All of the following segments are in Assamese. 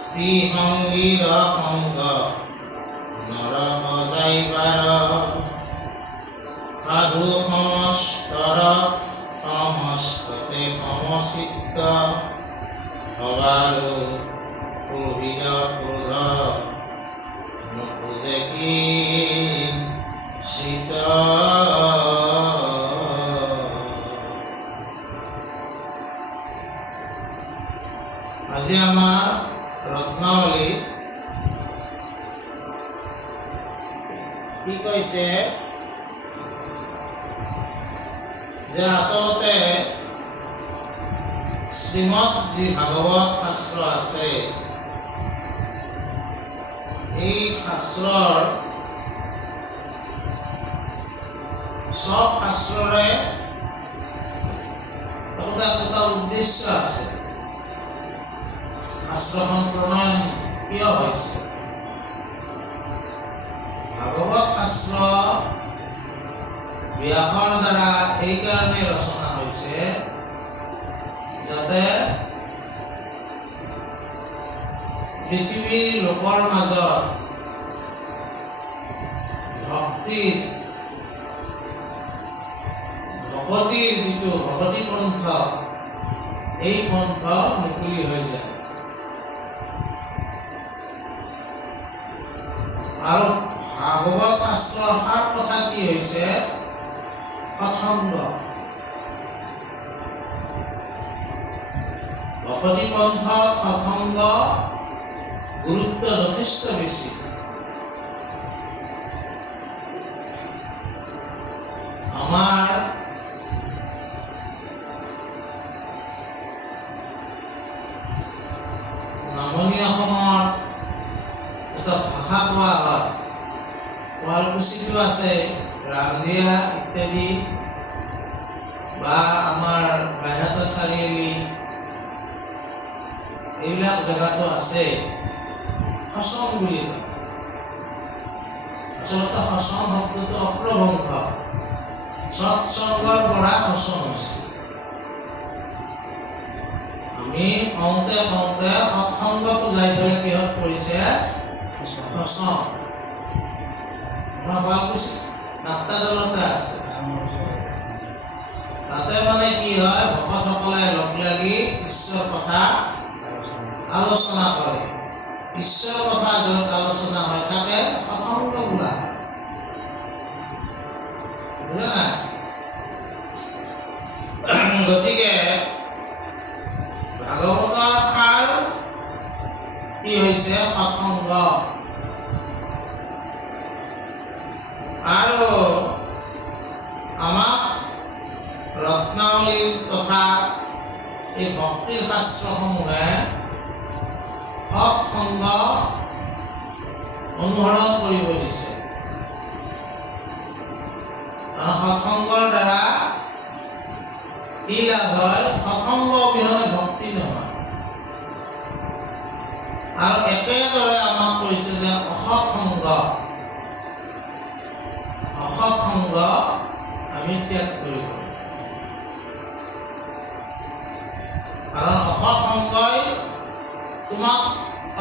স্থিসংগীৰ সংগ নৰক যাইবাৰ সাধু সমস্তৰ সমস্ততে সমচিত্ত সবালো প্ৰভিদ ক্ৰোধ নোপোজে কি শীত। আজি আমাৰ ৰত্নাৱলী কি কৈছে যে আচলতে শ্ৰীমদ যি ভাগৱত শাস্ত্ৰ আছে এই শাস্ত্ৰৰ সব শাস্ত্ৰৰে এটা উদ্দেশ্য আছে। শাস্ত্ৰখন প্ৰণয়ন কিয় হৈছে? ভাগৱত শাস্ত্ৰ ব্যাসৰ দ্বাৰা এইকাৰণে ৰচনা হৈছে যাতে পৃথিৱীৰ লোকৰ মাজত ভক্তিৰ যিটো ভগৱতী পন্থ এই পন্থ মুকলি হৈ যায়। আৰু ভাগৱত শাস্ত্ৰৰ সাৰ কথা কি হৈছে? সৎসংগ। ভগৱতী পন্থত সৎসংগ গুৰুত্ব যথেষ্ট বেছি। আমাৰ নামনি অসমৰ এটা ভাষা কোৱা হয়, শুৱালকুছিতো আছে, ৰামদিয়া ইত্যাদি বা আমাৰ বাইহাটা চাৰিআলি এইবিলাক জেগাতো আছে। সসং বুলি কয়। আচলতে সসং শব্দটো অপ্ৰভংশ, সৎসংগৰ পৰা সসং হৈছে। আমি কওঁতে কওঁতে সৎসংগটো যাই পেলাই কিহত পৰিছে? সসং। আমাৰ শুৱালকুছি নাট্টাদলতে আছে। তাতে মানে কি হয়, ভকতসকলে লগ লাগি ঈশ্বৰৰ কথা আলোচনা কৰে। ঈশ্বৰৰ কথা য'ত আলোচনা হয় তাকে সৎসংগ বোলা হয়। বুজা নাই? গতিকে ভাগৱতৰ সাৰ কি হৈছে? সৎসংগ। আৰু আমাক ৰত্নাৱলী তথা এই ভক্তিৰ শাস্ত্ৰসমূহে সৎসংগ অনুসৰণ কৰিব দিছে। সৎসংগৰ দ্বাৰা কি লাভ হয়? সৎসংগ অবিহনে ভক্তি নহয়। আৰু একেদৰে আমাক কৈছে যে অসৎসংগ আমি ত্যাগ কৰিব লাগিব। কাৰণ অসৎ সংগই তোমাক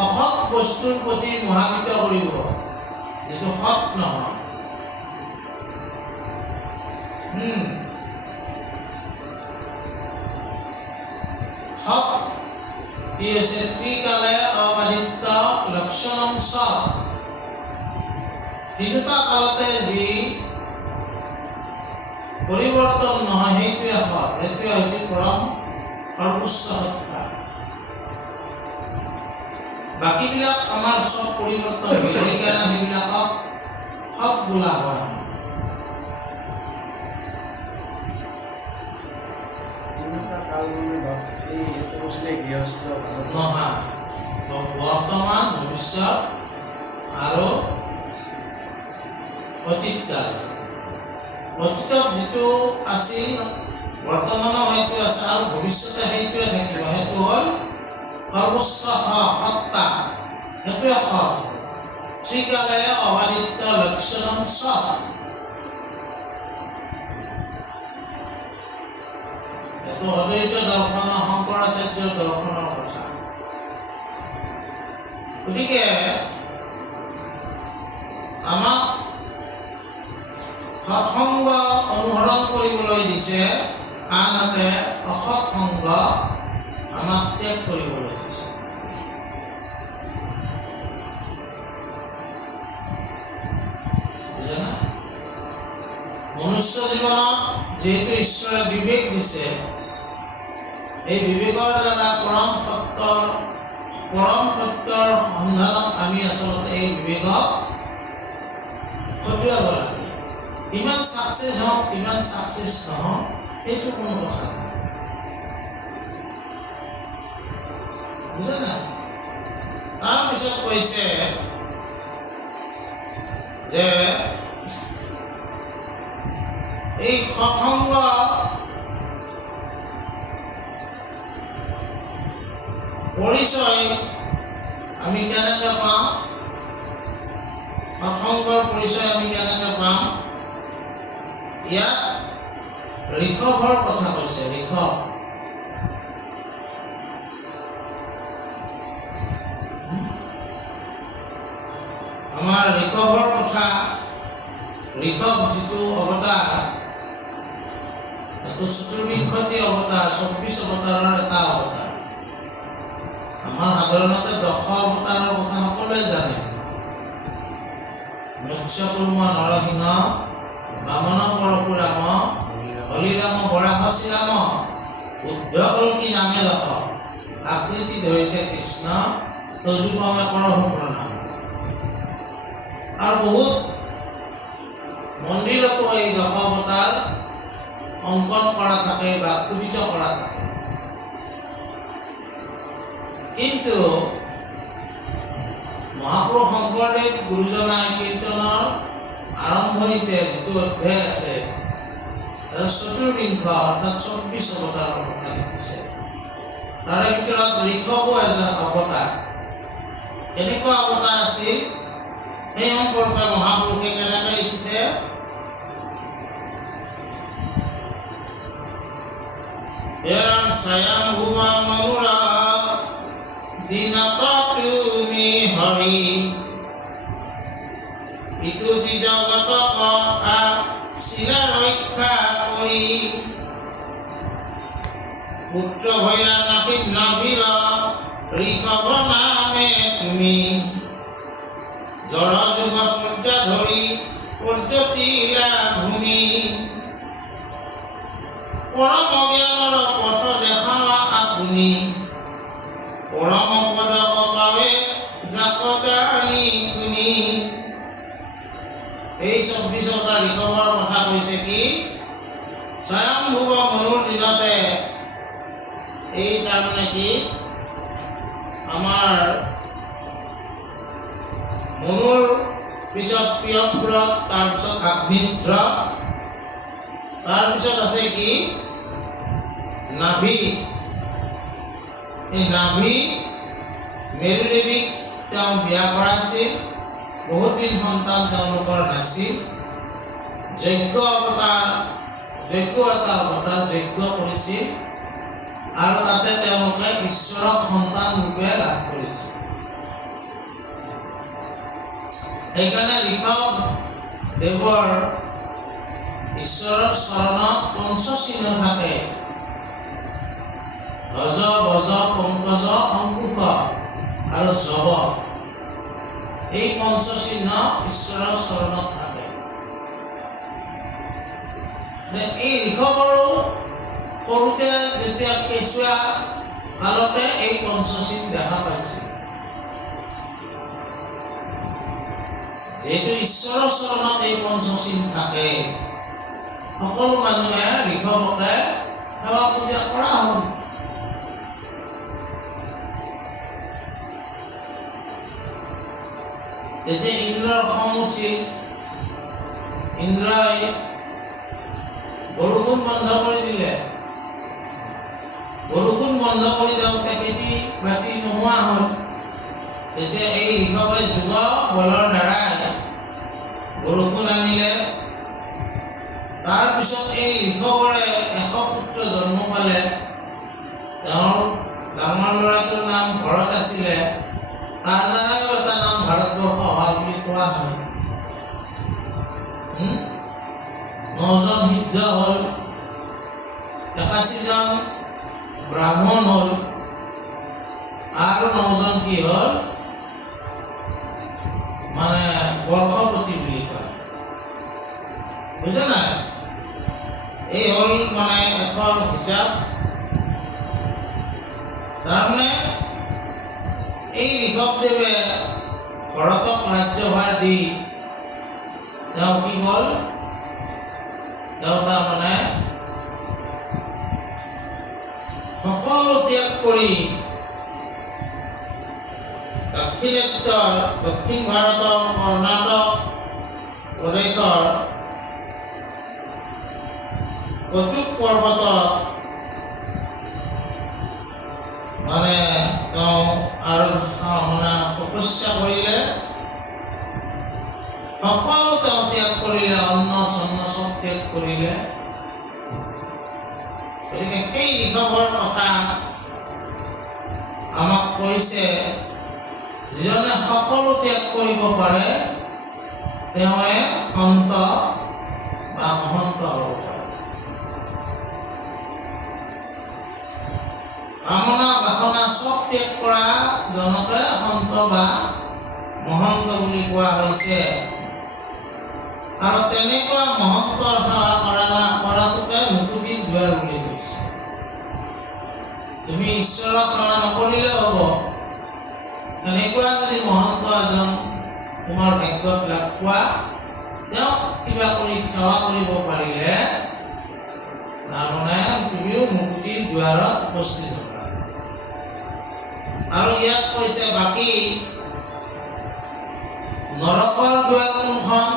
অসৎ বস্তুৰ প্ৰতি মোহান্বিত কৰিব, যিটো সৎ নহয়। সৎ কি হৈছে? ত্ৰিকালে অবাদিত্য লক্ষণম সৎ। তিনিটা কালতে যি পৰিৱৰ্তন নহয় সেইটোৱে সৎ। সেইটোৱে হৈছে পৰম সৰ্বোচ্চ সত্তা। বাকীবিলাক আমাৰ চব পৰিৱৰ্তন হৈ সেইকাৰণে সেইবিলাকক সৎ বোলা হোৱা নাই। নহয়, বৰ্তমান ভৱিষ্যত আৰু অতীতকাল। অতীতত যিটো আছিল বৰ্তমানো সেইটো আছে আৰু ভৱিষ্যতে সেইটোৱে থাকিব। সেইটো হ'ল সৰ্বোচ্চ সত্তা, সেইটোৱে সৎ। ত্ৰিকালে অবাদিত্য লক্ষণম সৎ। এইটো অদ্বৈত দৰ্শন শংকৰাচাৰ্যৰ দৰ্শনৰ কথা। গতিকে আমাক সৎসংগ অনুসৰণ কৰিবলৈ দিছে, আনহাতে অসৎ সংগ আমাক ত্যাগ কৰিবলৈ দিছে। বুজা? মনুষ্য জীৱনত যেহেতু ঈশ্বৰে বিবেক দিছে, এই বিবেকৰ দ্বাৰা পৰম সত্যৰ সন্ধানত আমি আচলতে এই বিবেকক খটুৱাব লাগে। কিমান ছাকচেছ হওক, কিমান ছাকচেছ নহওক, সেইটো কোনো কথা নাই। বুজা নাই? তাৰপিছত কৈছে যে এই সৎসংগ পৰিচয় আমি কেনেকৈ পাওঁ? সৎসংগৰ পৰিচয় আমি কেনেকৈ পাওঁ? ইয়াত ঋষভৰ কথা কৈছে। ঋষভ আমাৰ ঋষভৰ কথা, ঋষভ যিটো অৱতাৰ, এইটো চতুৰ্বিংশতি অৱতাৰ, 24 অৱতাৰৰ এটা অৱতাৰ। আমাৰ সাধাৰণতে 10 অৱতাৰৰ কথা সকলোৱে জানে। মৎস্য কুৰ্ম নৰসিংহ, বামন পৰশুৰাম, হলিৰাম বৰাহ শ্ৰীৰাম, বুদ্ধ কল্কি নামে দশ, আকৃতি ধৰিছে কৃষ্ণ, তজুপমে কৰহো প্ৰণাম। আৰু বহুত মন্দিৰতো এই 10 অৱতাৰ অংকন কৰা থাকে বা পূজিত কৰা থাকে। কিন্তু মহাপুৰুষ শংকৰদেৱ গুৰুজনাই কীৰ্তনৰ আৰম্ভণিতে যিটো অধ্যায় আছে, চতুৰ্বিংশ অৰ্থাৎ 24 অৱতাৰৰ কথা লিখিছে। তাৰে ভিতৰত ঋষভো এজন অৱতাৰ। কেনেকুৱা অৱতাৰ আছিল সেই সম্পৰ্কে মহাপুৰুষে কেনেকৈ লিখিছে? এৰাম স্বয়ং ভূমা মনুৰা দিনত তুমি হৰি, বিতুতি জগত শিলা ৰক্ষা কৰি, পুত্ৰ ভৈলা নাভিত নাভিৰ ঋষভ নামে তুমি, জড় যুগ সূৰ্য ধৰি পৰ্যতিলা ভূমি, পৰম জ্ঞানৰ পথ দেখাৱা আপুনি, পৰম পদক পাৱে যাক জানি শুনি। এই 24টা ঋষভৰ কথা কৈছে কি? স্বয়ংভুৱ মনুৰ দিনতে এই তাৰমানে কি আমাৰ মনুৰ পিছত প্ৰিয়ব্ৰত, তাৰপিছত আগ্নিদ্ৰ, তাৰপিছত আছে কি নাভি। এই নাভি মেৰু দেৱীক তেওঁ বিয়া কৰাইছিল। বহুত দিন সন্তান তেওঁলোকৰ নাছিল। যজ্ঞ এটা অৱতাৰ যজ্ঞ কৰিছিল আৰু তাতে তেওঁলোকে ঈশ্বৰক সন্তান ৰূপে লাভ কৰিছিল। সেইকাৰণে ঋষভ দেৱৰ ঈশ্বৰৰ চৰণত পঞ্চচিহ্ন থাকে। ধ্বজ, বজ, পংকজ, অংকুশ আৰু জব, এই পঞ্চচিহ্ন ঈশ্বৰৰ চৰণত থাকে। এই ঋষভৰো সৰুতে যেতিয়া কেঁচুৱা কালতে এই পঞ্চচিহ্ন দেখা পাইছিল। যেহেতু ঈশ্বৰৰ চৰণত এই পঞ্চচিহ্ন থাকে, সকলো মানুহে ঋষভকে সেৱা পূজা কৰা হ'ল। তেতিয়া ইন্দ্ৰৰ খং উঠিল। ইন্দ্ৰই বৰষুণ বন্ধ কৰি দিলে। বৰষুণ বন্ধ কৰি দিওঁতে খেতি বাতি নোহোৱা হ'ল। তেতিয়া এই ঋষভে যুগ বলৰ দ্বাৰাই বৰষুণ আনিলে। তাৰপিছত এই ঋষভৰে 100 পুত্ৰ জন্ম পালে। তেওঁৰ ডাঙৰ ল'ৰাটোৰ নাম ভৰত আছিলে। তাৰ দ্বাৰাও এটা নাম ভাৰতবৰ্ষ অহা বুলি কোৱা হয়। 9জন সিদ্ধ হ'ল, 81জন ব্ৰাহ্মণ হ'ল, আৰু 9জন কি হ'ল মানে বৰ্ষপতি বুলি কয়। বুজা নাই? এই হ'ল মানে এখন হিচাপ। তাৰমানে এই ঋষভদেৱে ভৰতক ৰাজ্যভাৰ দি তেওঁ কি হ'ল, তেওঁ তাৰমানে সকলো ত্যাগ কৰি দক্ষিণ ভাৰতৰ কৰ্ণাটক প্ৰদেশৰ কটুক পৰ্বতত মানে তেওঁ আৰু মানে তপস্যা কৰিলে, সকলো তেওঁ ত্যাগ কৰিলে, অন্ন চন্ন চব ত্যাগ কৰিলে। গতিকে সেই ঋষভৰ কথা আমাক কৈছে, যিজনে সকলো ত্যাগ কৰিব পাৰে তেওঁৱে সন্ত বা মহন্ত হ'ব পাৰে। কামনা বাসনা চব ত্যাগ কৰা জনকে সন্ত বা মহন্ত বুলি কোৱা হৈছে। আৰু তেনেকুৱা মহন্তৰ সেৱা কৰাটোকে মুকুতিৰ দুৱাৰ বুলি কৈছে। তুমি ঈশ্বৰক সেৱা নকৰিলেও হ'ব, এনেকুৱা যদি মহন্ত এজন তোমাৰ ভাগ্যত লাভ পোৱা, তেওঁক কিবা কৰি সেৱা কৰিব পাৰিলে তাৰমানে তুমিও মুকুতিৰ দুৱাৰত উপস্থিত হ'বা। আৰু ইয়াত কৈছে বাকী নৰকৰ দুৱাৰ কোনখন?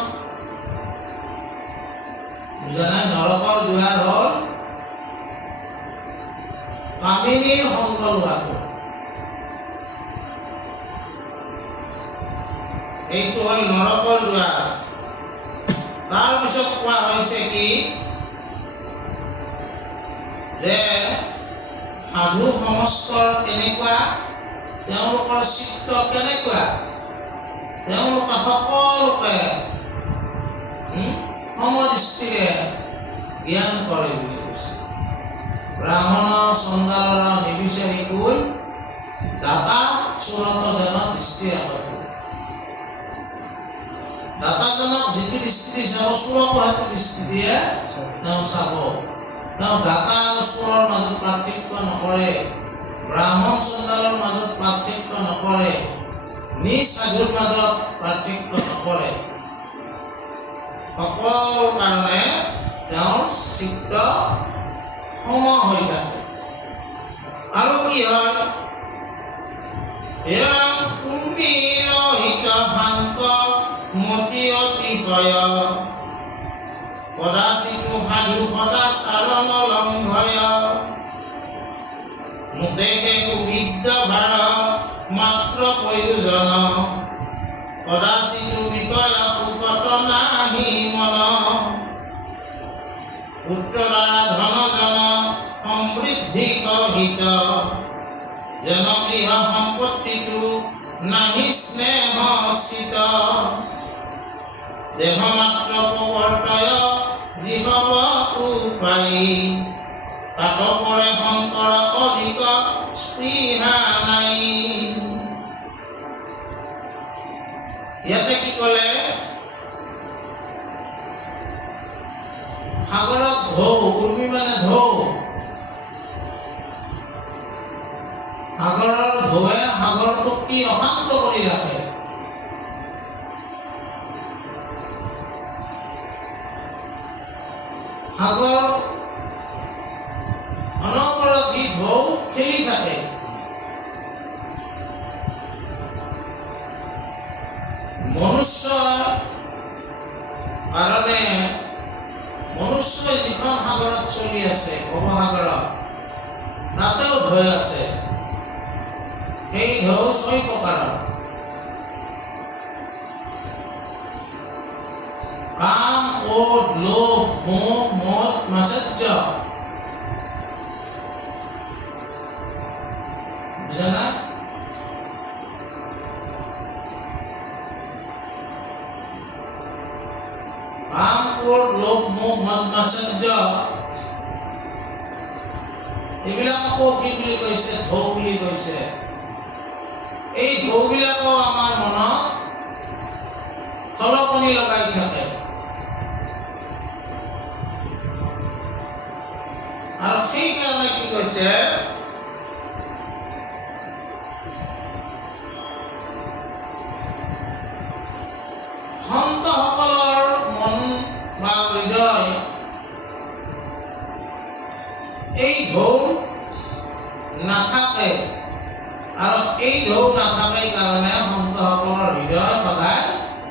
বুজা নাই? নৰকৰ দুৱাৰ হ'ল কামিনীৰ সংগ লোৱাটো। এইটো হ'ল নৰকৰ দুৱাৰ। তাৰপিছত কোৱা হৈছে কি যে সাধু সমস্তৰ কেনেকুৱা, তেওঁলোকৰ চিত্ত কেনেকুৱা, তেওঁলোকে সকলোকে সমদৃষ্টিৰে জ্ঞান কৰে বুলি কৈছে। ব্ৰাহ্মণ চণ্ডালৰ নিবিচাৰি কুল দাতা চূড়ান্তজনক দৃষ্টি ৰাখে। দাতাজনক যিটো দৃষ্টি চাব, চোৰকো সেইটো দৃষ্টি দিয়ে তেওঁ চাব। তেওঁ দাতা আৰু চোৰৰ মাজত পাৰ্থক্য নকৰে, ব্ৰাহ্মণ চণ্ডালৰ মাজত পাৰ্থক্য নকৰে, নিজ সাধুৰ মাজত পাৰ্থক্য নকৰে। সকলো কাৰণে তেওঁৰ চিত্ত সম হৈ থাকে। আৰু কি হয়, এৰাম কুম্ভীৰ হিত শান্ত মতি অতিশয়, কদাচিতো সাধু সদাচাৰণ লংঘয়, মুদেকে কুবিদ্য ভাৰ মাত্ৰ প্ৰয়োজন, কদাচিতো বিষয় সুকত নাহি মন, পুত্ৰ দ্বাৰা ধনজন সমৃদ্ধি সহিত, যেন গৃহ সম্পত্তিটো নাহি স্নেহ চিত, দেহ মাত্ৰ প্ৰৱৰ্তয় জীৱ উপায়ী, তাত পৰে শংকৰ অধিক স্পৃহা নাই। ইয়াতে কি ক'লে, সাগৰত ঢৌ, উৰ্মি মানে ঢৌ, সাগৰৰ ঢৌৱে সাগৰটোক কি অশান্ত কৰি ৰাখে। সাগৰ অনবৰত সি ঢৌ খেলি থাকে। মনুষ্য কাৰণে মনুষ্যই যিখন সাগৰত চলি আছে, ভৱসাগৰত, তাতেও ঢৌ আছে। সেই ঢৌ 6 প্ৰকাৰৰ। কাম, ক্ৰোধ, লোভ, মোহ, মদ, মাৎসৰ্য। বুজা না? মুখ মধ্যাচাৰ্য এইবিলাককো কি বুলি কৈছে? ঢৌ বুলি কৈছে। এই ঢৌবিলাকো আমাৰ মনত খলকনি লগাই থাকে আৰু সেইকাৰণে কি কৈছে? সন্তসকলৰ মন বা হৃদয় এই ঢৌ নাথাকে আৰু এই ঢৌ নাথাকে কাৰণে সন্তসকলৰ হৃদয় সদায়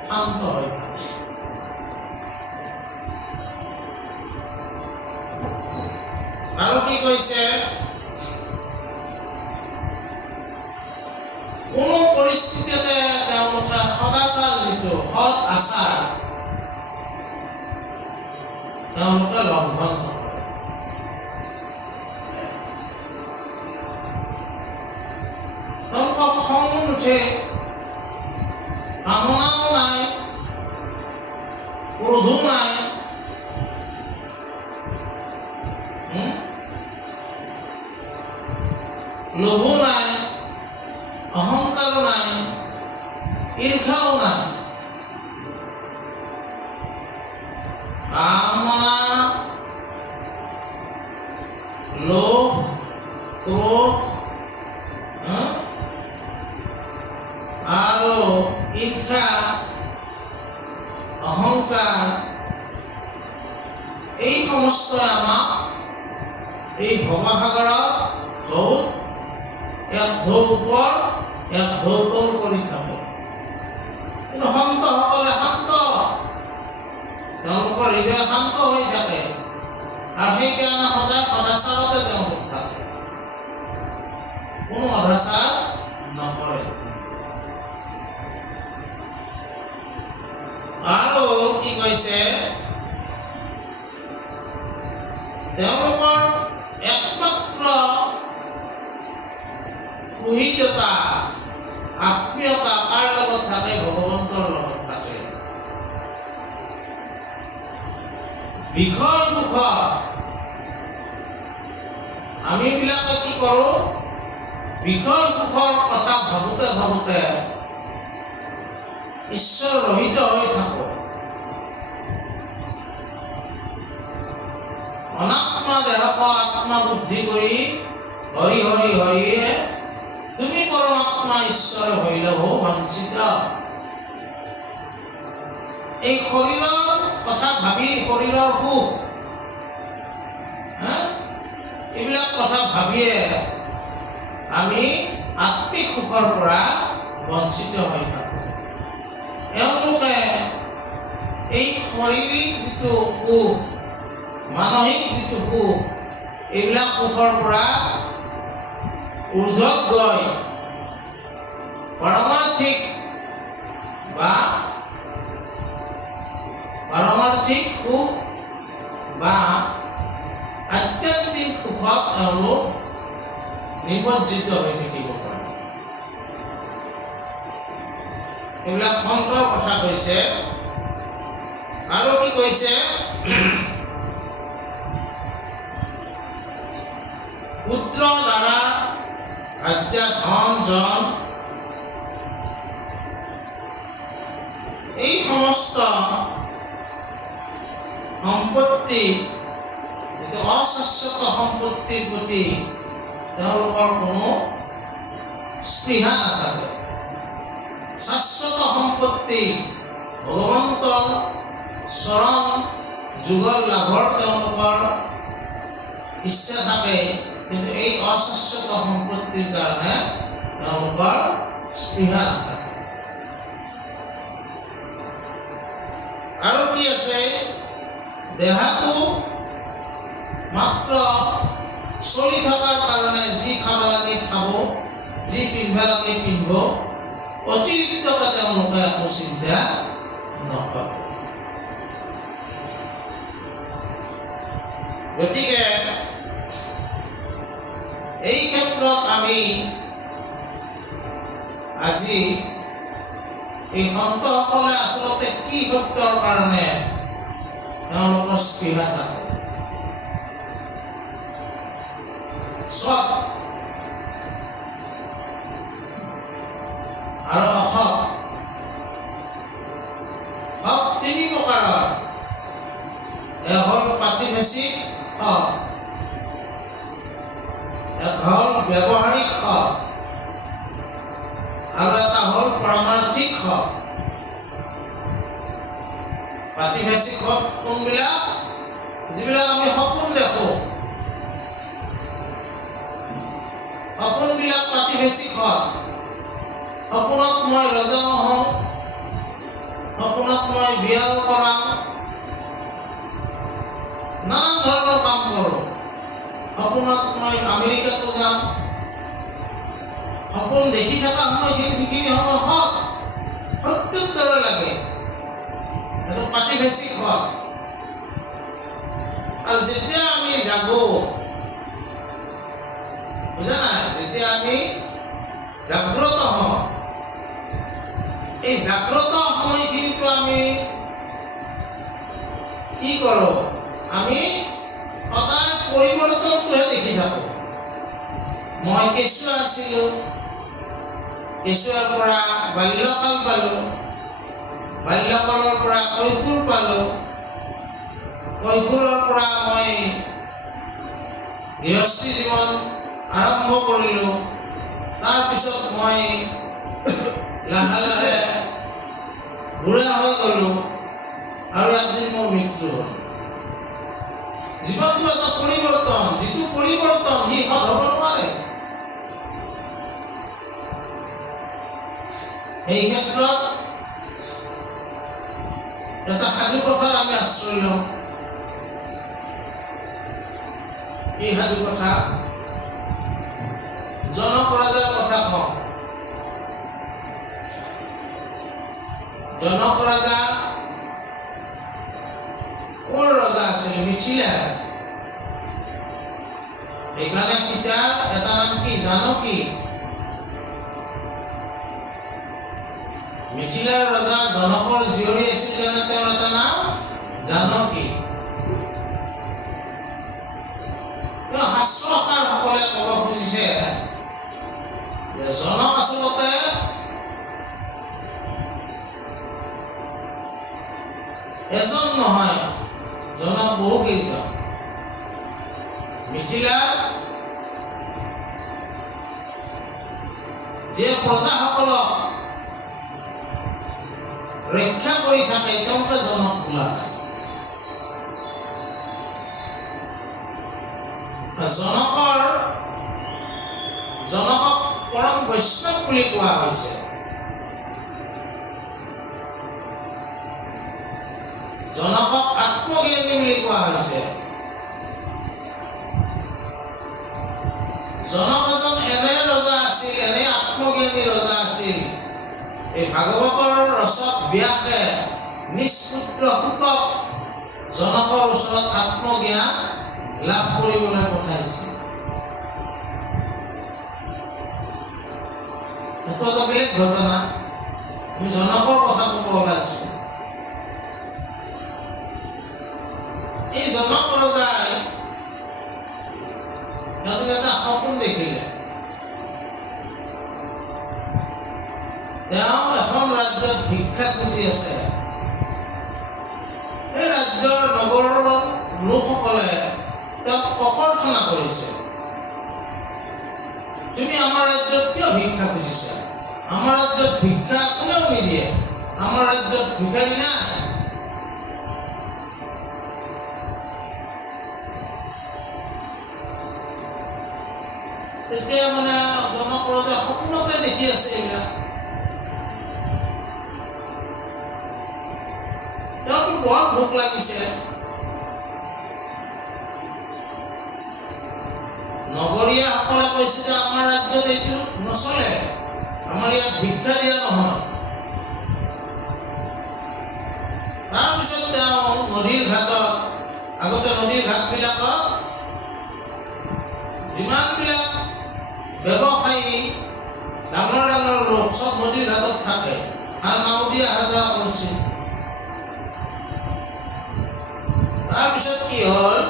শান্ত হৈ থাকে। আৰু কি কৈছে? কোনো পৰিস্থিতিতে তেওঁলোকে সদাচাৰ যিটো সৎ আচাৰ তেওঁলোকে লংঘন নকৰে। তেওঁলোকৰ খং নুঠে, কামনাও নাই, ক্ৰোধো নাই, লোভো নাই, অহংকাৰো নাই, ঈৰ্ষাও নাই। কামনা, লোভ, ক্ৰোধ আৰু ঈৰ্ষা, অহংকাৰ এই সমস্তই আমাক এই ভৱসাগৰত ঢৌত এক ঢৌ ওপৰ এক ঢৌ তল কৰি থাকে। কিন্তু সন্তসকলে শান্ত, তেওঁলোকৰ হৃদয় শান্ত হৈ থাকে আৰু সেইকাৰণে সদায় সদাচাৰতে তেওঁলোক থাকে, কোনো অধাচাৰ নকৰে। আৰু কি কৈছে? তেওঁলোকৰ একমাত্ৰ সুহৃদতা, আত্মীয়তা কাৰ লগত থাকে? ভগৱন্তৰ লগত থাকে। বিষয় মুখ আমিবিলাকে কি কৰোঁ? বিষয় মুখৰ কথা ভাবোতে ভাবোতে ঈশ্বৰ ৰহিত হৈ থাকোঁ। অনাত্মা দেহক আত্মা বুদ্ধি কৰি হৰি হৰি হৰিয়ে তুমি পৰমাত্মা ঈশ্বৰ হৈলহ বঞ্চিত। এই শৰীৰৰ কথা ভাবি, শৰীৰৰ সুখ এইবিলাক কথা ভাবিয়ে আমি আত্মিক সুখৰ পৰা বঞ্চিত হৈ থাকোঁ। এওঁলোকে এই শাৰীৰিক যিটো সুখ, মানসিক যিটো সুখ, এইবিলাক সুখৰ পৰা ঊৰ্ধত গৈ পাৰমাৰ্থিক সুখ বা আধ্যাত্মিক সুখত এওঁলোক নিমজ্জিত হৈ থাকিব পাৰে। এইবিলাক সন্তৰ কথা কৈছে। আৰু কি কৈছে? পুত্ৰ দ্বাৰা ৰাজ্য ধন জন এই সমস্ত সম্পত্তি, অশাশ্বত সম্পত্তিৰ প্ৰতি তেওঁলোকৰ কোনো স্পৃহা নাথাকে। শাশ্বত সম্পত্তি ভগৱন্তৰ চৰণ যুগল লাভৰ তেওঁলোকৰ ইচ্ছা থাকে, কিন্তু এই অশাশ্বত সম্পত্তিৰ কাৰণে তেওঁলোকৰ স্পৃহা নাথাকে। আৰু কি আছে? দেহাটো মাত্ৰ চলি থকাৰ কাৰণে যি খাব লাগে খাব, যি পিন্ধিব লাগে পিন্ধিব, অতিৰিক্তকৈ তেওঁলোকে একো চিন্তা নকৰে। গতিকে এই ক্ষেত্ৰত আমি আজি এই সন্তসকলে আচলতে কি সত্যৰ কাৰণে তেওঁলোকৰ স্পৃহা থাকে। সৎ আৰু অসৎ, সৎ তিনি প্ৰকাৰৰ। এক হ'ল প্ৰাতিভেষিক সৎ, এক হ'ল ব্যৱহাৰিক সৎ, আৰু এটা হ'ল পাৰমাৰ্থিক সৎ। প্ৰাতিভেষিক সৎ কোনবিলাক? যিবিলাক আমি সপোন দেখো, সপোনবিলাক প্ৰাতিভেষিক সৎ। সপোনত মই ৰজাও হওঁ, সপোনত মই বিয়াও কৰাম, নানান ধৰণৰ কাম কৰোঁ। সপোনত মই আমেৰিকাতো যাম। সপোন দেখি থকা সময়খিনি যিখিনি সময় সৎ, সত্যৰ দৰে লাগে, সেইটো প্ৰাতিভেষিক সৎ। আৰু যেতিয়া আমি জাগো, বুজা নাই, যেতিয়া আমি জাগ্ৰত হওঁ, এই জাগ্ৰত সময়খিনিতো আমি কি কৰোঁ? আমি সদায় পৰিৱৰ্তনটোহে দেখি থাকোঁ। মই কেঁচুৱা আছিলোঁ, কেঁচুৱাৰ পৰা বাল্যকাল পালোঁ, বাল্যকালৰ পৰা কৈশোৰ পালোঁ, কৈশোৰৰ পৰা মই গৃহস্থী জীৱন আৰম্ভ কৰিলোঁ। তাৰপিছত মই লাহে লাহে বুঢ়া হৈ গ'লোঁ, আৰু একদিন মোৰ মৃত্যু হ'ল। জীৱনটো এটা পৰিৱৰ্তন, যিটো পৰিৱৰ্তন সি সৎ হ'ব নোৱাৰে। এই ক্ষেত্ৰত এটা সাধু কথাৰ আমি আশ্ৰয় লওঁ। এই সাধু কথা জনক ৰজাৰ কথা কওঁ। জনক ৰজা ক'ৰ ৰজা আছিল? মিথিলাৰ। সেইকাৰণে সীতাৰ এটা নাম কি? জানকী। মিথিলাৰ ৰজা জনকৰ জীয়ৰী আছিল কাৰণে তেওঁৰ এটা নাম জানকী। শাস্ত্ৰকাৰসকলে ক'ব খুজিছে যে জনক আচলতে এজন নহয়, জনক বহু কেইজন। মিথিলাৰ যে প্ৰজাসকলক ৰক্ষা কৰি থাকে তেওঁকে জনক বোলা হয়। জনকক পৰম বৈষ্ণৱ বুলি কোৱা হৈছে। জনকক আত্মজ্ঞানী বুলি কোৱা হৈছে। জনক এজন এনে ৰজা আছিল, এনে আত্মজ্ঞানী ৰজা আছিল। এই ভাগৱতৰ ৰচক ব্যাসে নিজ পুত্ৰ শুকক জনকৰ ওচৰত আত্মজ্ঞান লাভ কৰিবলৈ পঠাইছিল। সেইটো এটা বেলেগ ঘটনা। আমি জনকৰ কথা ক'ব ওলাইছোঁ। এই জনক ৰজাই নতুন এটা সপোন দেখিলে। তেওঁ এখন ৰাজ্যত ভিক্ষা খুজি আছে। এই ৰাজ্যৰ নগৰৰ লোকসকলে তেওঁক ককৰ্থনা কৰিছে। তুমি আমাৰ ৰাজ্যত কিয় ভিক্ষা খুজিছা? আমাৰ ৰাজ্যত ভিক্ষা কোনেও নিদিয়ে। আমাৰ ৰাজ্যত ভিক্ষাৰী নাই। তেতিয়া মানে জনক ৰজা সপোনতে দেখি আছে এইবিলাক। তেওঁতো বৰ ভোক লাগিছে। নগৰীয়াসকলে কৈছে যে আমাৰ ৰাজ্যত এইটো নচলে, আমাৰ ইয়াত ভিক্ষা দিয়া নহয়। তাৰপিছত তেওঁ নদীৰ ঘাটত, আগতে নদীৰ ঘাটবিলাকত যিমানবিলাক ব্যৱসায়ী ডাঙৰ ডাঙৰ লোক চব নদীৰ ঘাটত থাকে আৰু নাও দি অহা যোৱা কৰিছিল। তাৰপিছত কি হ'ল,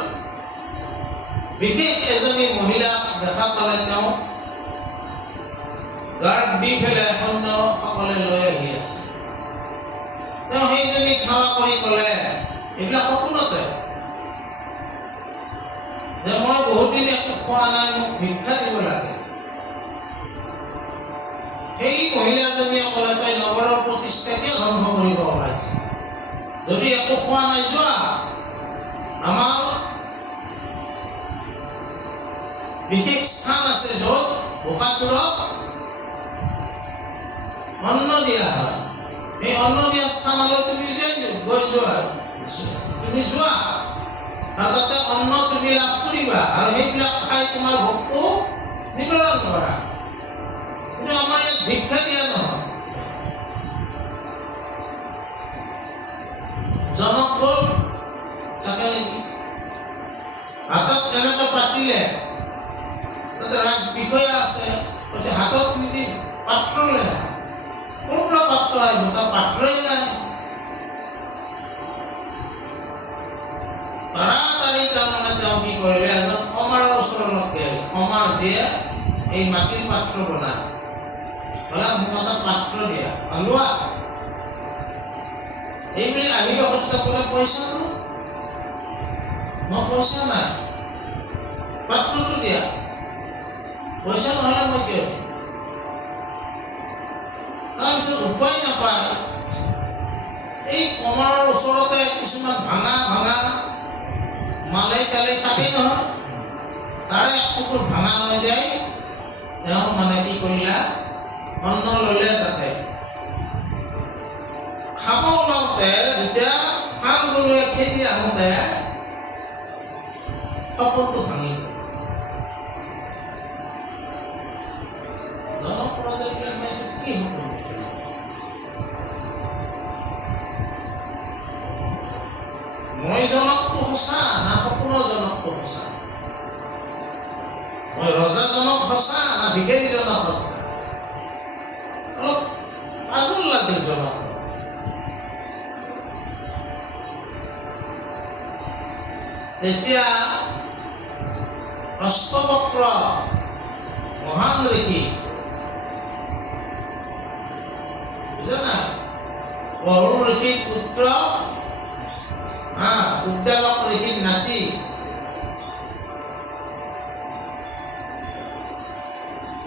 বিশেষ এজনী মহিলাক দেখা পালে তেওঁ গাৰ্ড দি পেলাই সৈন্যসকলে লৈ আহি আছে। তেওঁ সেইজনীক সেৱা কৰি ক'লে, এইবিলাক সপোনতে, যে মই বহুত দিন একো খোৱা নাই, মোক ভিক্ষা দিব লাগে। সেই মহিলাজনীয়ে ক'লে, তই নগৰৰ প্ৰতিষ্ঠাকে ধ্বংস কৰিব ওলাইছে, যদি একো খোৱা নাই যোৱা, আমাৰ বিশেষ স্থান আছে য'ত ভোকাতুৰক অন্ন দিয়া হয়। এই অন্ন দিয়া স্থানলৈ তুমি গৈ যোৱা, তুমি যোৱা আৰু তাতে অন্ন তুমি লাভ কৰিবা আৰু সেইবিলাক খাই তোমাৰ ভোকটো নিবাৰণ কৰা। কিন্তু আমাৰ ইয়াত ভিক্ষা দিয়া নহয়। জনক গ'ল তাকে নেকি হাতত এনেকৈ পাতিলে, তাতে ৰাজ বিষয়া আছে, কৈছে হাতত নিদি পাত্ৰ লৈ আহা। ক'ৰ পৰা পাত্ৰ আহিব, তাৰ পাত্ৰই নাই। তাড়াতাড়ি তাৰমানে তেওঁ কি কৰিলে, এজন কমাৰৰ ওচৰলৈ গ'ল। কমাৰ যিয়ে এই মাটিৰ পাত্ৰ বনায়, বোলে মোক এটা পাত্ৰ দিয়া, লোৱা। এইবুলি আহিব খোজোতে ক'লে, পইচা নো, মই পইচা নাই, পাত্ৰটো দিয়া। পইচা নহ'লে মই কিয় দিম? তাৰপিছত উপায় নাপায় এই কমাৰৰ ওচৰতে কিছুমান ভাঙা ভাঙা মালাই তালাই থাকেই নহয়, তাৰে এক টুকুৰ ভাঙা হৈ যায়। তেওঁ মানে কি কৰিলা, অন্ন ল'লে তাতে। খাব ওলাওঁতে যেতিয়া হাল গৰুৱে খেদি আহোঁতে সপোনটো ভাঙি গ'ল। জনক ৰজাই বোলে, মই এইটো কি সপোন দেখিলোঁ? মই জনকটো সঁচা না সপোনৰ জনকটো সঁচা? মই ৰজাজনক সঁচা না ভিখাৰীজনক সঁচা? অলপ আজল লাগিল জনক। তেতিয়া অষ্টবক্ৰ মহান ঋষি, বুজা নাই, অৰুণ ঋষিৰ পুত্ৰ, উদ্দালক ঋষিৰ নাতি,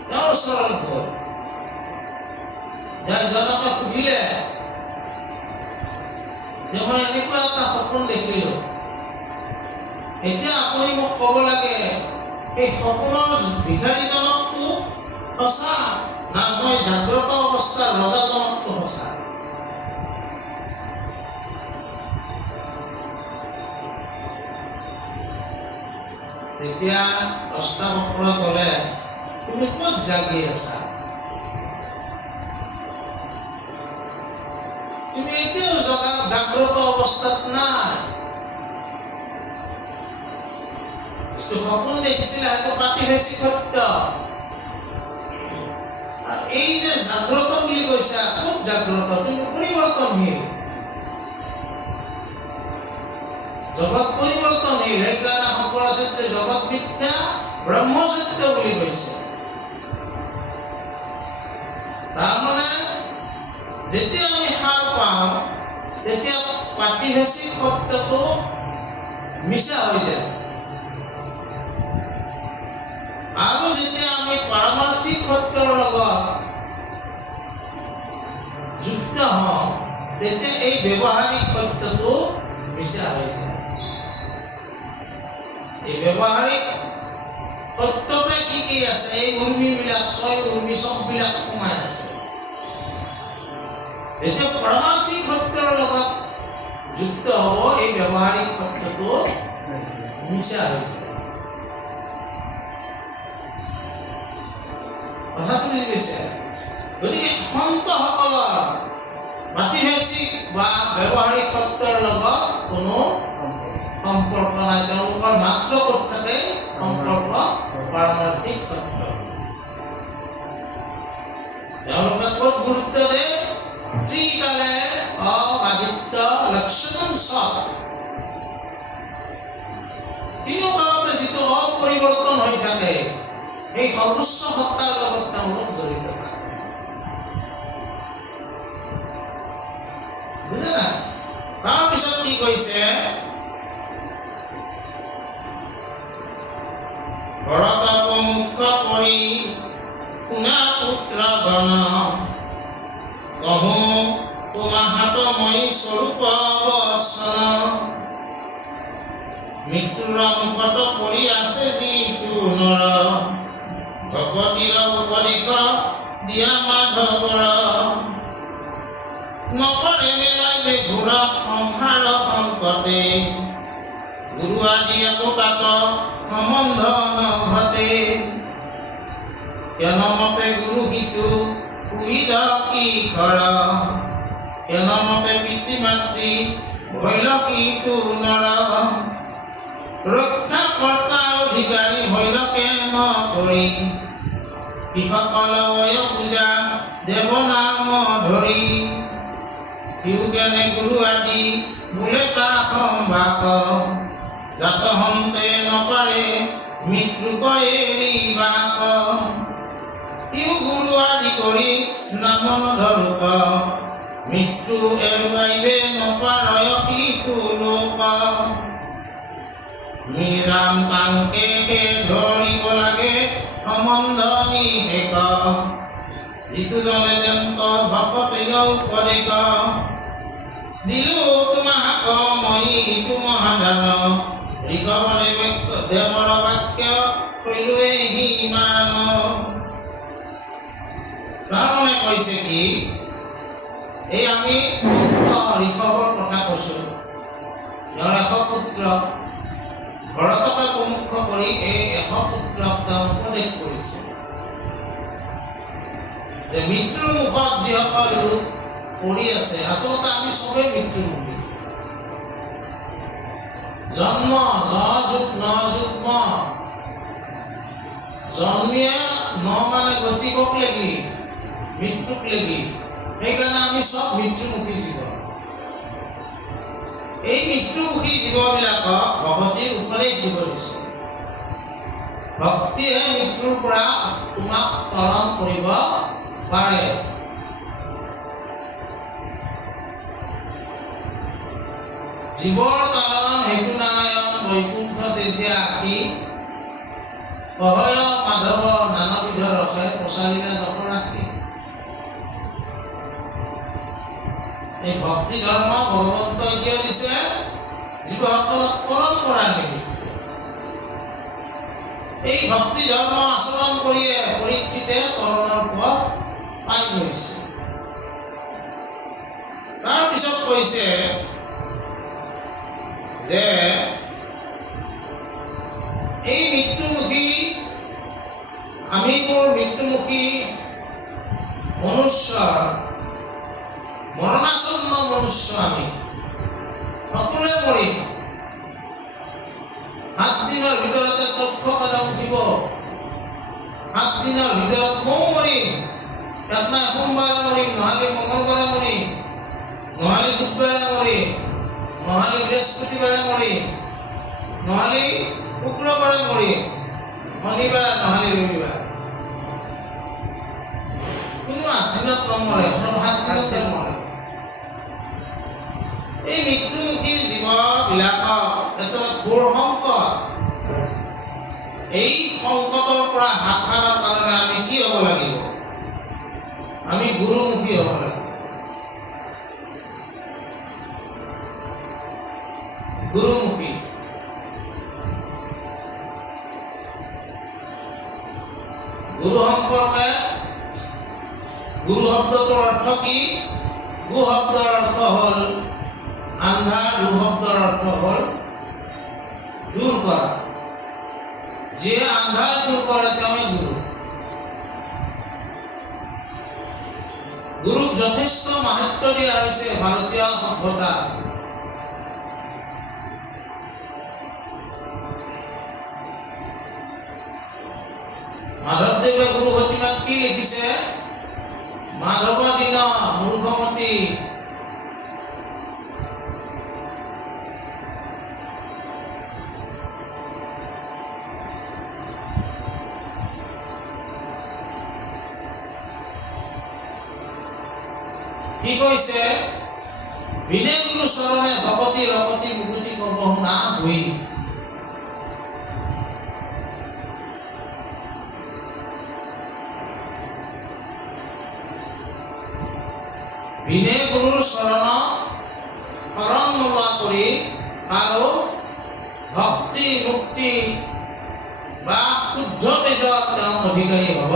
তেওঁৰ ওচৰত গ'ল। জনকে সুধিলে যে মই এনেকুৱা এটা সপোন দেখিলোঁ, এতিয়া আপুনি মোক ক'ব লাগে এই সপোনৰ ভিখাৰীজনকটো সঁচা না মই জাগ্ৰত অৱস্থাৰ ৰজাজনকটো সঁচা? তেতিয়া অষ্টাবক্ৰই ক'লে, তুমি ক'ত জাগি আছা? তুমি এতিয়াও জাগ্ৰত অৱস্থাত নাই। যিটো সপোন দেখিছিলা সেইটো পাতিভেচি সত্য। আৰু এই যে জাগ্ৰত বুলি কৈছা, ক'ত জাগ্ৰত? তুমি পৰিৱৰ্তনশীল, জগত পৰিৱৰ্তনশীল। সেইকাৰণে শংকৰাচাৰ্যই জগত মিথ্যা ব্ৰহ্মসত্য বুলি কৈছে। তাৰমানে যেতিয়া আমি সাৰ পাওঁ তেতিয়া পাতিভেচি সত্যটো মিছা হৈ যায়, আৰু যেতিয়া আমি পাৰমাৰ্থিক সত্যৰ লগত যুক্ত হওঁ তেতিয়া এই ব্যৱহাৰিক সত্যটো মিছা হৈ যায়। এই ব্যৱহাৰিক সত্যতে কি কি আছে? এই উৰ্মিবিলাক, ছয় উৰ্মি চববিলাক সোমাই আছে। যেতিয়া পাৰমাৰ্থিক সত্যৰ লগত যুক্ত হ'ব এই ব্যৱহাৰিক সত্যটো মিছা হৈ যায়। কথাটো বুজি পাইছে? গতিকে সন্তসকলৰ পাতিভেচিক বা ব্যৱহাৰিক সত্যৰ লগত কোনো সম্পৰ্ক নাই। তেওঁলোকৰ মাত্ৰ ক'ত থাকে সম্পৰ্ক? পাৰমাৰ্থিক সত্য। তেওঁলোকে ক'ত গুৰুত্ব দিয়ে? ত্ৰিকালে অবাদিত্য লক্ষণম সৎ। প্ৰতিটো কালতে যিটো অপৰিৱৰ্তন হৈ থাকে এই সৰ্বোচ্চ সত্তাৰ লগত তেওঁলোক জড়িত থাকে। বুজা নাই? তাৰপিছত কি কৈছে, ভৰত মুখ কৰি শুনা পুত্ৰ গণ, কহো তোমাৰ হাত মই স্বৰূপ বচন, মৃত্যুৰ মুখত পৰি আছে যিটো নৰ, ভকতিৰ উপদেশ দিয়া মাধৱৰ, নকৰে মেলাই বেঘোৰ সংসাৰ সংকটে, গুৰু আদি একো তাত সম্বন্ধ নঘটে, কেন মতে গুৰু সিটো উইদ কি ঘৰ, কেন মতে পিতৃ মাতৃ ভৈল সিটো নৰ, ৰক্ষা কৰ্তা অধিকাৰী ভৈল কেন ধৰি, কৃষকল পূজা দেৱ নাম ধৰি, সিও কেনে গুৰু আদি বোলে তাৰ সম্ভাক, জাত হন্তে নপাৰে মৃত্যুক এৰিবাক, সিও গুৰু আদি কৰি নাম নধৰুক, মৃত্যু এৰুৱাইবে নপাৰয় সিটো লোক, মিৰাম তাংকে ধৰিব লাগে সম্বন্ধ নিশেষ, যিটো জনে জন্ত ভকতিৰ উপদেশ, দিলো তোমাক মই ইটো মহাদান, ঋষভৰে দেৱৰ বাক্য শৈলোৱে সিমান। তাৰমানে কৈছে কি, এই আমি ঋষভৰ কথা কৈছো, ইয়াৰ 100 পুত্ৰ, ভৰতকে প্ৰমুখ কৰি এই 100 পুত্ৰক তেওঁ উপদেশ কৰিছে যে মৃত্যুৰ মুখত যিসকল লোক পৰি আছে, আচলতে আমি চবেই মৃত্যুমুখী। জন্ম যুগ ন যুগ্ম, জন্মিয়ে ন মানে গতিকক লাগি মৃত্যুক লাগি, সেইকাৰণে আমি চব মৃত্যুমুখী জীৱ। এই মৃত্যুমুখী জীৱবিলাকক ভকতিৰ উপদেশ দিব দিছে। ভক্তিয়ে মৃত্যুৰ পৰা তোমাক তৰণ কৰিব পাৰে। জীৱৰ তৰণ হেতু নাৰায়ণ বৈকুণ্ঠ তেজীয়া আখি, অহয় মাধৱ নানাবিধ ৰসে প্ৰচাৰিলে যশ ৰাখি। এই ভক্তি ধৰ্ম ভগৱন্তই কিয় দিছে? জীৱসকলক তৰণ কৰাৰ নিমিত্তে। এই ভক্তি ধৰ্ম আচৰণ কৰিয়ে পৰীক্ষিতে তৰণৰ পথ পাই গৈছে। তাৰপিছত কৈছে যে এই মৃত্যুমুখী, আমিবোৰ মৃত্যুমুখী মনুষ্য, মৰণাসন্ন মনুষ্য। আমি সকলোৱে মৰিম। 7 দিনৰ ভিতৰতে তক্ষকলে উঠিব। 7 দিনৰ ভিতৰত ময়ো মৰিম। একনাই সোমবাৰে মৰিম, নহ'লে মঙলবাৰে মৰিম, নহ'লে বুধবাৰে মৰিম, নহ'লে বৃহস্পতিবাৰে মৰিম, নহ'লে শুক্ৰবাৰে মৰিম, শনিবাৰ নহ'লে ৰবিবাৰ। কোনো 8 দিনত নমৰে, 7 দিনতে মৰে। এই মৃত্যুমুখী জীৱবিলাকক এটা ঘোৰ সংকট। এই সংকটৰ পৰা হাত সাৰাৰ কাৰণে আমি কি হ'ব লাগিব? আমি গুৰুমুখী হ'ব লাগিব। গুৰুমুখী। গুৰু সম্পৰ্কে, গুৰু শব্দটোৰ অৰ্থ কি? গু শব্দৰ অৰ্থ হ'ল আন্ধাৰ, গু শব্দৰ অৰ্থ হ'ল দূৰ কৰা। যিয়ে আন্ধাৰ দূৰ কৰে তেওঁৱে গুৰু। গুৰুক যথেষ্ট মাহাত্ম্য দিয়া হৈছে ভাৰতীয় সভ্যতা। মাধৱদেৱে গুৰু ভটিকাত কি লিখিছে? মাধৱ দিন মূৰ্খমতী, কি কৈছে বিনে গুৰু চৰণে ভকতি ৰকতি মুকুতি কবহু না হৈ বিনে গুৰুৰ চৰণ শৰণ নোলোৱা কৰি আৰু ভক্তি মুক্তি বা শুদ্ধ তেজৰ তেওঁ অধিকাৰী হ'ব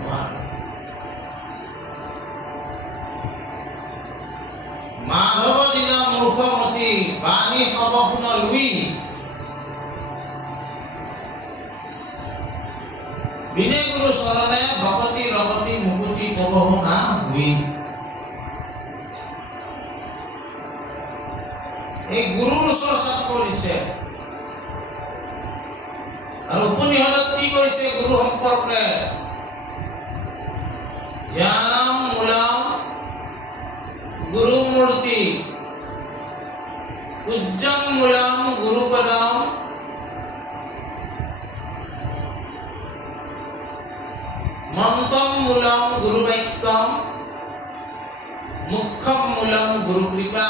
নোৱাৰে। মাধৱ দিন মূৰ্খমতী বাণী সব শুন লুই বিনে গুৰু চৰণে ভকতি ৰকতি মুকুতি কবহু না হুই। এই গুৰুৰ ওচৰত কৰিছে আৰু উপনিষদত কি কৈছে গুৰু সম্পৰ্কে জ্ঞানম মূলম গুৰুমূৰ্তি পূজ্যম মূলম গুৰুপদম মন্তম মূলম গুৰুবাক্যম মুখ্যম মূলম গুৰুকৃপা।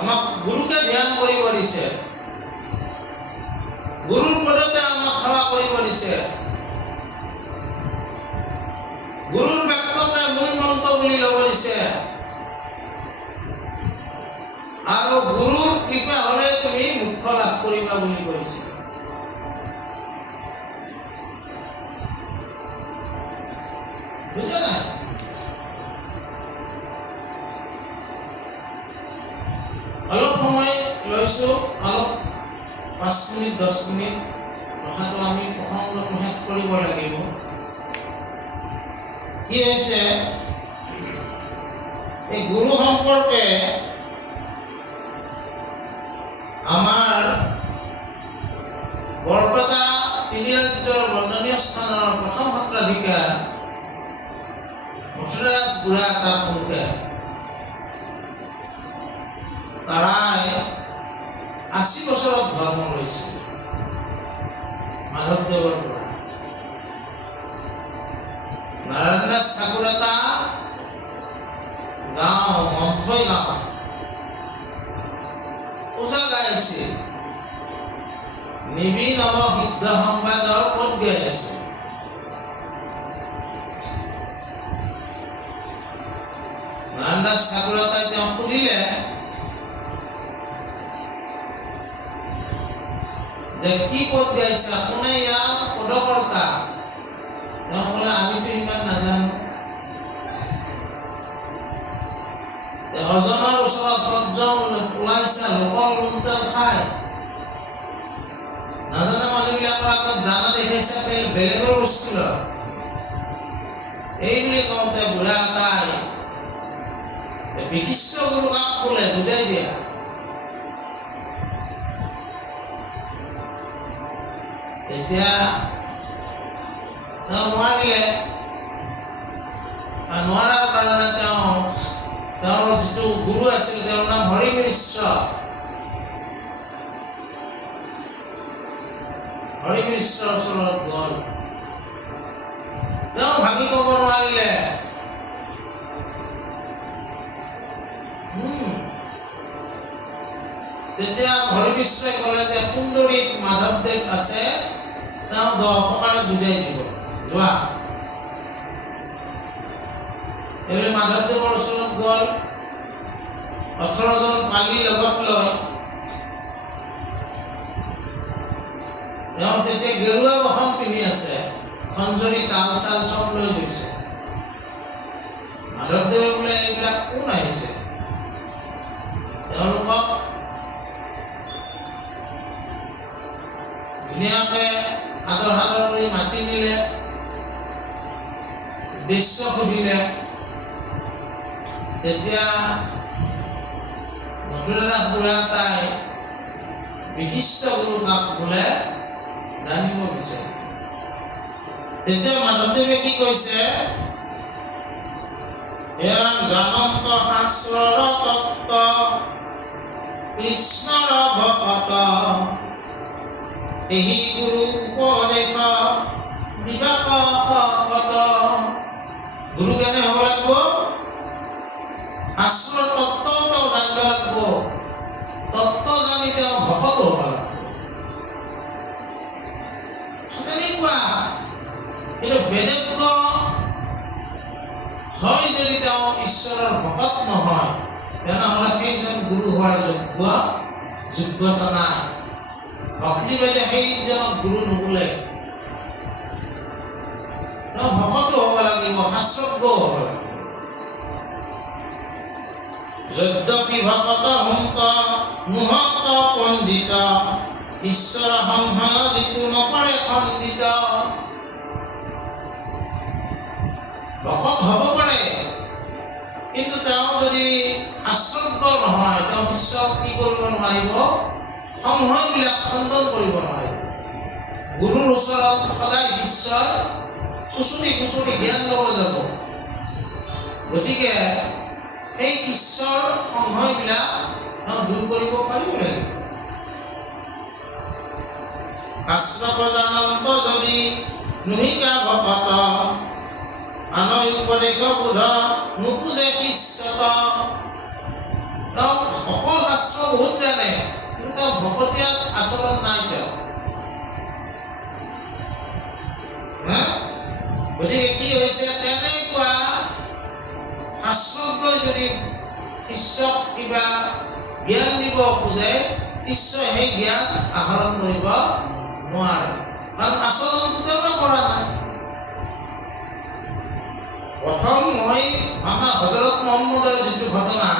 আমাক গুৰুকে ধ্যান কৰিব দিছে, গুৰুৰ পদতে আমাক সেৱা কৰিব দিছে, গুৰুৰ বাক্যকে মূল মন্ত্ৰ বুলি ল'ব দিছে আৰু গুৰুৰ কৃপা হ'লে তুমি মুখ্য লাভ কৰিবা বুলি কৈছে। বুজা নাই? অলপ সময় লৈছোঁ, অলপ 5 মিনিট 10 মিনিট কথাটো আমি প্ৰসংগটো শেষ কৰিব লাগিব। কি হৈছে এই গুৰু সম্পৰ্কে আমাৰ বৰপেটা 3 ৰাজ্যৰ বন্দনীয় স্থানৰ প্ৰথম সত্ৰাধিকাৰ মথুৰাদাস বুঢ়া এটা পুৰুষে তাৰাই 80 বছৰত ধৰ্ম লৈছিল মাধৱদেৱৰ পৰা। নাৰায়ণ দাস ঠাকুৰ এটা গাঁও মন্থৈ গাঁও পূজা গাইছে, নিবি নৱ সিদ্ধ সংবাদৰ পদ গাই আছে। নাৰায়ণ দাস ঠাকুৰ এটাই তেওঁ সুধিলে যে কি পদ গাইছা, কোনে ইয়াৰ পদকৰ্তা? তেওঁ ক'লে আমিতো ইমান নাজানো। অজনৰ ওচৰত সজ্জন ওলাইছে, লোকৰ লুণ্ঠন খায়। নাজানা মানুহবিলাকৰ আগত জানা দেখাইছে বেলেগৰ বস্তু লয়। এই বুলি কওঁতে বুঢ়া এটাই বিশিষ্ট গুৰু কাক ক'লে বুজাই দিয়া। এতিয়া তেওঁ নোৱাৰিলে, নোৱাৰাৰ কাৰণে তেওঁৰ যিটো গুৰু আছিল তেওঁৰ নাম হৰি মিশ্ৰ। হৰি মিশ্ৰৰ ওচৰত গ'ল, তেওঁ ভাঙি ক'ব নোৱাৰিলে। তেতিয়া হৰি মিশ্ৰই ক'লে যে সুন্দৰীত মাধৱদেৱ আছে, তেওঁ 10 প্ৰকাৰে বুজাই দিব, যোৱা। এইবুলি মাধৱদেৱৰ ওচৰত গ'ল, 18 জন পালি লগত লৈ তেওঁ তেতিয়া গেৰুৱা বসন পিন্ধি আছে, খঞ্জৰি তাল চাল চব লৈ গৈছে। মাধৱদেৱে বোলে এইবিলাক কোন আহিছে? তেওঁলোকক ধুনীয়াকে আদৰ কৰি মাতি নিলে, উদ্দেশ্য সুধিলে। তেতিয়া মথুৰাদাস বুঢ়া এটাই বিশিষ্ট গুৰু কাক বোলে জানিব বিচাৰে। তেতিয়া মাধৱদেৱে কি কৈছে, এৰাম জানন্ত শাস্ত্ৰৰ তত্ত্ব কৃষ্ণৰ ভকত, এই গুৰু উপদেশ দিবাক শকত, গুৰু কেনে হ'ব লাগিব শাস্ত্ৰৰ তত্ত্বও তেওঁ জানিব লাগিব তত্ত্ব জানি তেওঁ ভকতো হ'ব লাগিব তেনেকুৱা কিন্তু বেদজ্ঞ হয় যদি তেওঁ ঈশ্বৰৰ ভকত নহয় তেনেহ'লে সেইজন গুৰু হোৱাৰ যোগ্যতা নাই ভক্তিভেদে সেইজনক গুৰু নোবোলে তেওঁ ভকতো হ'ব লাগিব শাস্ত্ৰজ্ঞও হ'ব লাগিব যদ্যপি ভকত হন্ত মুহন্ত পণ্ডিত ঈশ্বৰ সংশয় যিটো নকৰে খণ্ডিত ভকত হ'ব পাৰে কিন্তু তেওঁ যদি শাস্ত্ৰজ্ঞ নহয় তেওঁ ঈশ্বৰক কি কৰিব নোৱাৰিব সংশয়বিলাক খণ্ডন কৰিব নোৱাৰিব গুৰুৰ ওচৰত সদায় ঈশ্বৰ খুচুৰি খুচুৰি জ্ঞান ল'ব যাব গতিকে এই ঈশ্বৰ সংশয়বিলাক তেওঁ দূৰ কৰিব পাৰিব লাগিব শাস্ত্ৰক জানন্ত যদি নুহিকা ভকত আনৰ উপদেশ বোধ নোপোজে কিশ্বত তেওঁ অকল শাস্ত্ৰ বহুত জানে কিন্তু তেওঁ ভকতীয়া আচৰণ নাই তেওঁ গতিকে কি হৈছে তেনেকুৱা শাস্ত্ৰজ্ঞই যদি ঈশ্বৰক কিবা জ্ঞান দিব খোজে ঈশ্বৰে সেই জ্ঞান আহৰণ কৰিব নোৱাৰে কাৰণ আচৰণটো তেওঁ কৰা নাই প্ৰথম মই আমাৰ হজৰত মহম্মদৰ যিটো ঘটনা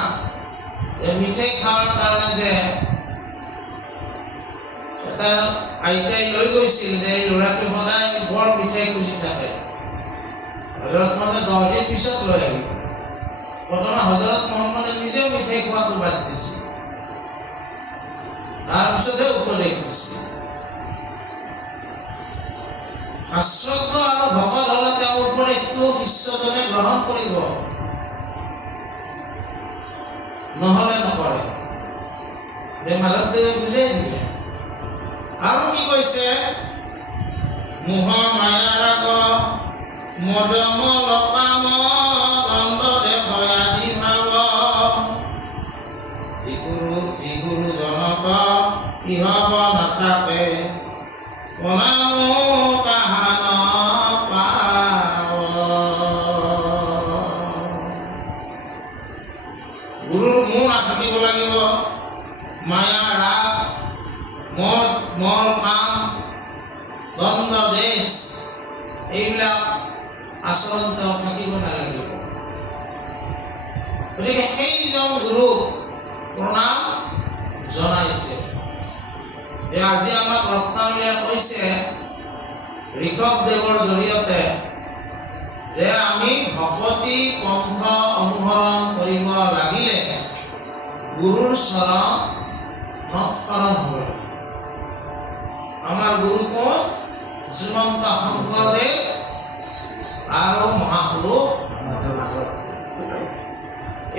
মিঠাই খোৱাৰ কাৰণে যে এটা আইতাই লৈ গৈছিল যে এই ল'ৰাটো সদায় বৰ মিঠাই খুচি থাকে হজৰত মানে 10 দিন পিছত লৈ আহিব প্ৰথমে হজৰত মহম্মদে নিজেও মিঠাই খোৱাটো বাদ দিছিল তাৰপিছতহে উপদেশ দিছিল শাস্ত্ৰজ্ঞ আৰু ভকত হ'লে তেওঁৰ উপদেশটো শিষ্যজনে গ্ৰহণ কৰিব নহ'লে নকৰে মাধৱদেৱে বুজাই দিলে আৰু কি কৈছে মোহ মায়া ৰাগ মদম লকাম দণ্ড দেশয় আদি ভাৱ যিগুৰু জনত ইহব নাথাকে প্ৰণামো কাহান পাৱ গুৰুৰ মোহ নাথাকিব লাগিব মায়া ৰাগ মদ মল কাম দ্বন্দ্ব দেশ এইবিলাক আচৰণ তেওঁ থাকিব নালাগিব গতিকে সেইজন গুৰুক প্ৰণাম জনাইছে আজি আমাক ৰত্নাৱলীয়ে কৈছে ঋষভদেৱৰ জৰিয়তে যে আমি ভকতি পন্থ অনুসৰণ কৰিব লাগিলে গুৰুৰ চৰণত শৰণ হ'ব লাগিব আমাৰ গুৰু কোন শ্ৰীমন্ত শংকৰদেৱ আৰু মহাপুৰুষ মাধৱদেৱ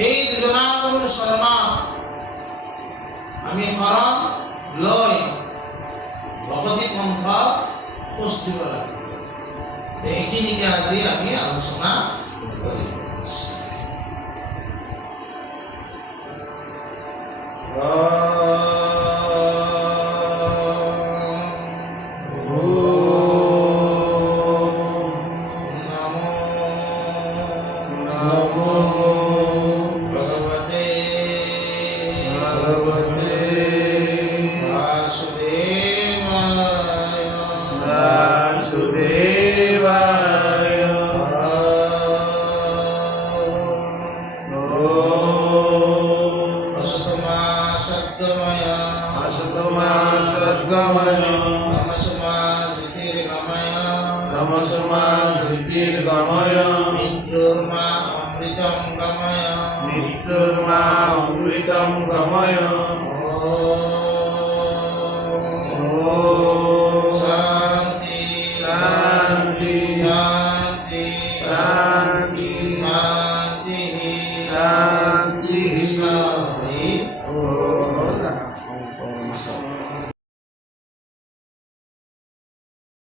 এই দুজনা গুৰুৰ চৰণত আমি শৰণ লৈ ভকতি পন্থ খোজ দিব লাগিব এইখিনিকে আজি আমি আলোচনা কৰিব অমৃতম গময় শান্তি শান্তি শান্তি শান্তি শান্তি শান্তি কৃষ্ণ